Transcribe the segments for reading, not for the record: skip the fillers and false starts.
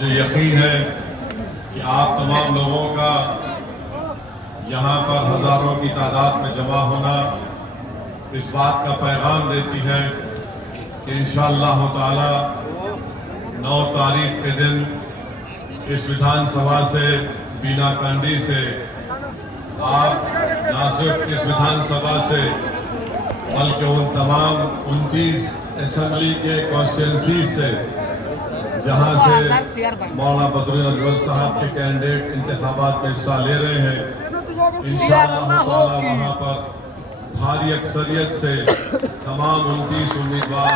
मुझे यकीन है कि आप तमाम लोगों का यहाँ पर हज़ारों की तादाद में जमा होना इस बात का पैगाम देती है कि इंशाअल्लाह ताला 9 तारीख के दिन इस विधानसभा से बीना कंडी से आप न सिर्फ इस विधानसभा से बल्कि उन तमाम 29 असेंबली के कॉन्स्टिट्यूंसी से जहां से मौलाना बदरुद्दीन अजमल साहब के कैंडिडेट इंतखाबात में हिस्सा ले रहे हैं, इंशाअल्लाह ताला वहां पर भारी अक्सरियत से तमाम 29 उम्मीदवार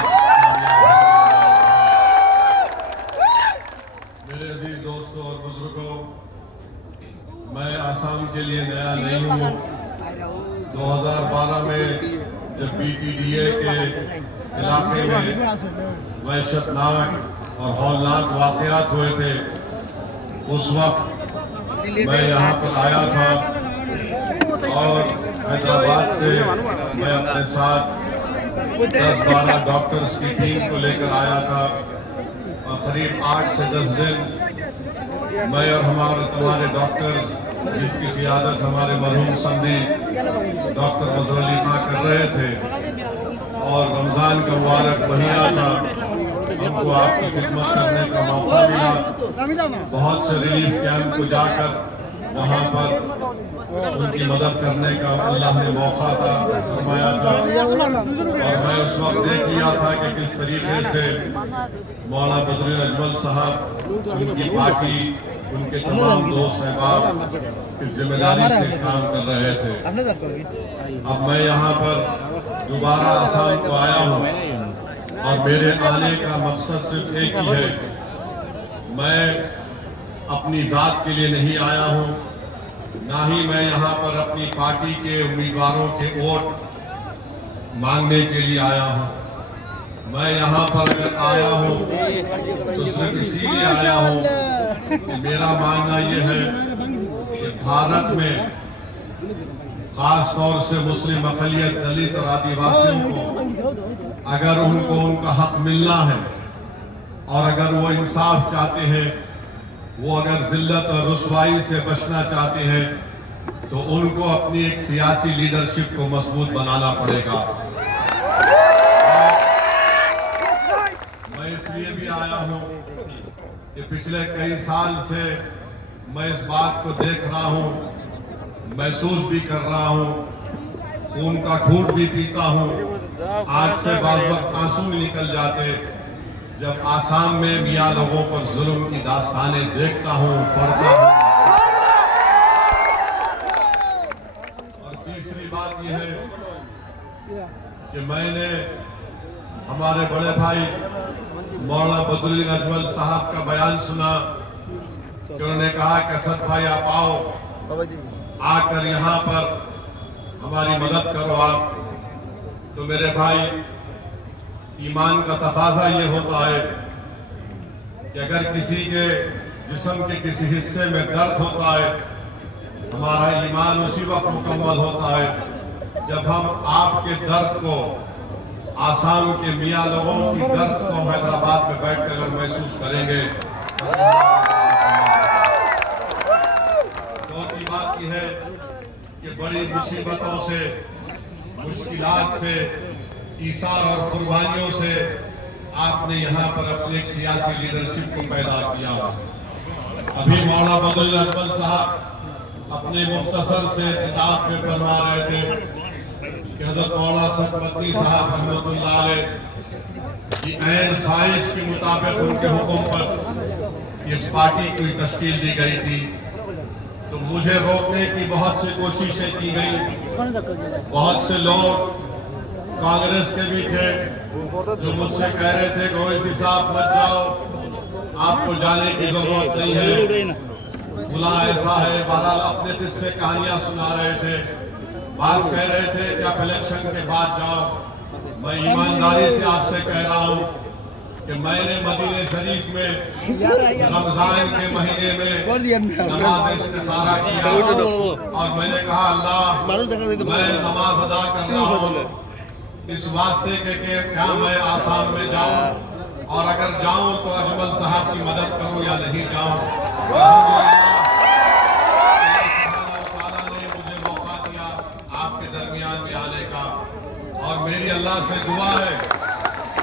मेरे अजीज दोस्तों और बुजुर्गों, मैं आसाम के लिए नया नहीं हूँ। 2012 में जब BTDA के इलाके में वहशतनाक और हौलनाक वाक़यात हुए थे, उस वक्त मैं यहाँ पर आया था और हैदराबाद से मैं अपने साथ 10-12 डॉक्टर्स की टीम को लेकर आया था और करीब 8 से 10 दिन मैं और हमारे डॉक्टर्स, जिसकी क़ियादत हमारे मरहूम समधी डॉक्टर मजहर अली खां कर रहे थे, और रमज़ान का मुबारक महीना था, हमको आपकी खिदमत करने का मौका मिला। बहुत से रिलीफ कैंप को जाकर वहाँ पर उनकी मदद करने का अल्लाह ने मौका था फरमाया था, और मैं उस वक्त देख लिया था कि किस तरीके से मौलाना बदरुद्दीन अजमल साहब, उनकी पार्टी, उनके तमाम दोस्त अहबाब इस जिम्मेदारी से काम कर रहे थे। अब मैं यहाँ पर दोबारा आसाम को आया हूँ और मेरे आने का मकसद सिर्फ एक ही है, मैं अपनी ज़ात के लिए नहीं आया हूँ, ना ही मैं यहाँ पर अपनी पार्टी के उम्मीदवारों के वोट मांगने के लिए आया हूँ। मैं यहाँ पर अगर आया हूँ तो सिर्फ इसीलिए आया हूँ कि मेरा मानना ये है कि भारत में खास तौर से मुस्लिम अक़लियत, दलित और आदिवासियों को अगर उनको उनका हक मिलना है और अगर वो इंसाफ चाहते हैं, वो अगर जिल्लत और रुसवाई से बचना चाहते हैं, तो उनको अपनी एक सियासी लीडरशिप को मजबूत बनाना पड़ेगा। मैं इसलिए भी आया हूँ कि पिछले कई साल से मैं इस बात को देख रहा हूँ, महसूस भी कर रहा हूँ, खून का घूंट भी पीता हूँ, आंख से बार वक्त आंसू भी निकल जाते जब आसाम में मियाँ लोगों पर जुल्म की दास्तानें देखता हूँ, पढ़ता हूँ। और तीसरी बात यह है कि मैंने हमारे बड़े भाई मौलाना बदरुद्दीन अजमल साहब का बयान सुना कि उन्होंने कहा कि असद भाई आप आओ, आकर यहाँ पर हमारी मदद करो आप। तो मेरे भाई, ईमान का तकाजा ये होता है कि अगर किसी के जिस्म के किसी हिस्से में दर्द होता है, हमारा ईमान उसी वक्त मुकम्मल होता है जब हम आपके दर्द को, आसाम के मियाँ लोगों की दर्द को हैदराबाद में बैठ कर महसूस करेंगे। चौथी बात यह है कि बड़ी मुसीबतों से, मुश्किलात से, ईसार और कुर्बानियों से आपने यहाँ पर अपने एक सियासी लीडरशिप को पैदा किया। अभी मौलाना बदरुद्दीन अजमल साहब अपने मुख्तसर से खिताब में फरमा रहे थे कि हज़रत मौलाना सद मदनी साहब रहमतुल्लाह अलैह की ऐन ख्वाहिश के मुताबिक उनके हुक्म पर इस पार्टी की तश्कील दी गई थी। तो मुझे रोकने की बहुत सी कोशिशें की गई। बहुत से लोग कांग्रेस के भी थे जो मुझसे कह रहे थे कि ओवैसी साहब मत जाओ, आपको जाने की जरूरत नहीं है, खुला ऐसा है। बहरहाल अपने किस्से कहानियां सुना रहे थे, बात कह रहे थे कि आप इलेक्शन के बाद जाओ। मैं ईमानदारी से आपसे कह रहा हूँ कि मैंने मदीने शरीफ में रमजान के महीने में नमाज इस्तिखारा किया और मैंने कहा अल्लाह, मैं नमाज अदा कर रहा हूँ इस वास्ते के क्या मैं आसाम में जाऊं और अगर जाऊं तो अजमल साहब की मदद करूं या नहीं जाऊं। अल्लाह ने मुझे मौका दिया आपके दरमियान में आने का, और मेरी अल्लाह से दुआ है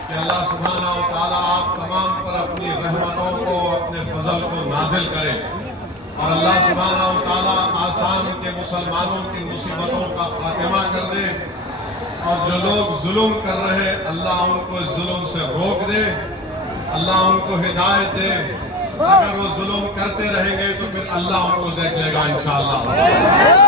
कि अल्लाह सुब्हानहू व तआला आप तमाम पर अपनी रहमतों को, अपने फजल को नाजिल करे, और अल्लाह सुब्हानहू व तआला आसाम के मुसलमानों की मुसीबतों का खात्मा कर दे, और जो लोग जुल्म कर रहे हैं अल्लाह उनको इस जुल्म से रोक दे, अल्लाह उनको हिदायत दे। अगर वो जुल्म करते रहेंगे तो फिर अल्लाह उनको देख लेगा इंशाअल्लाह।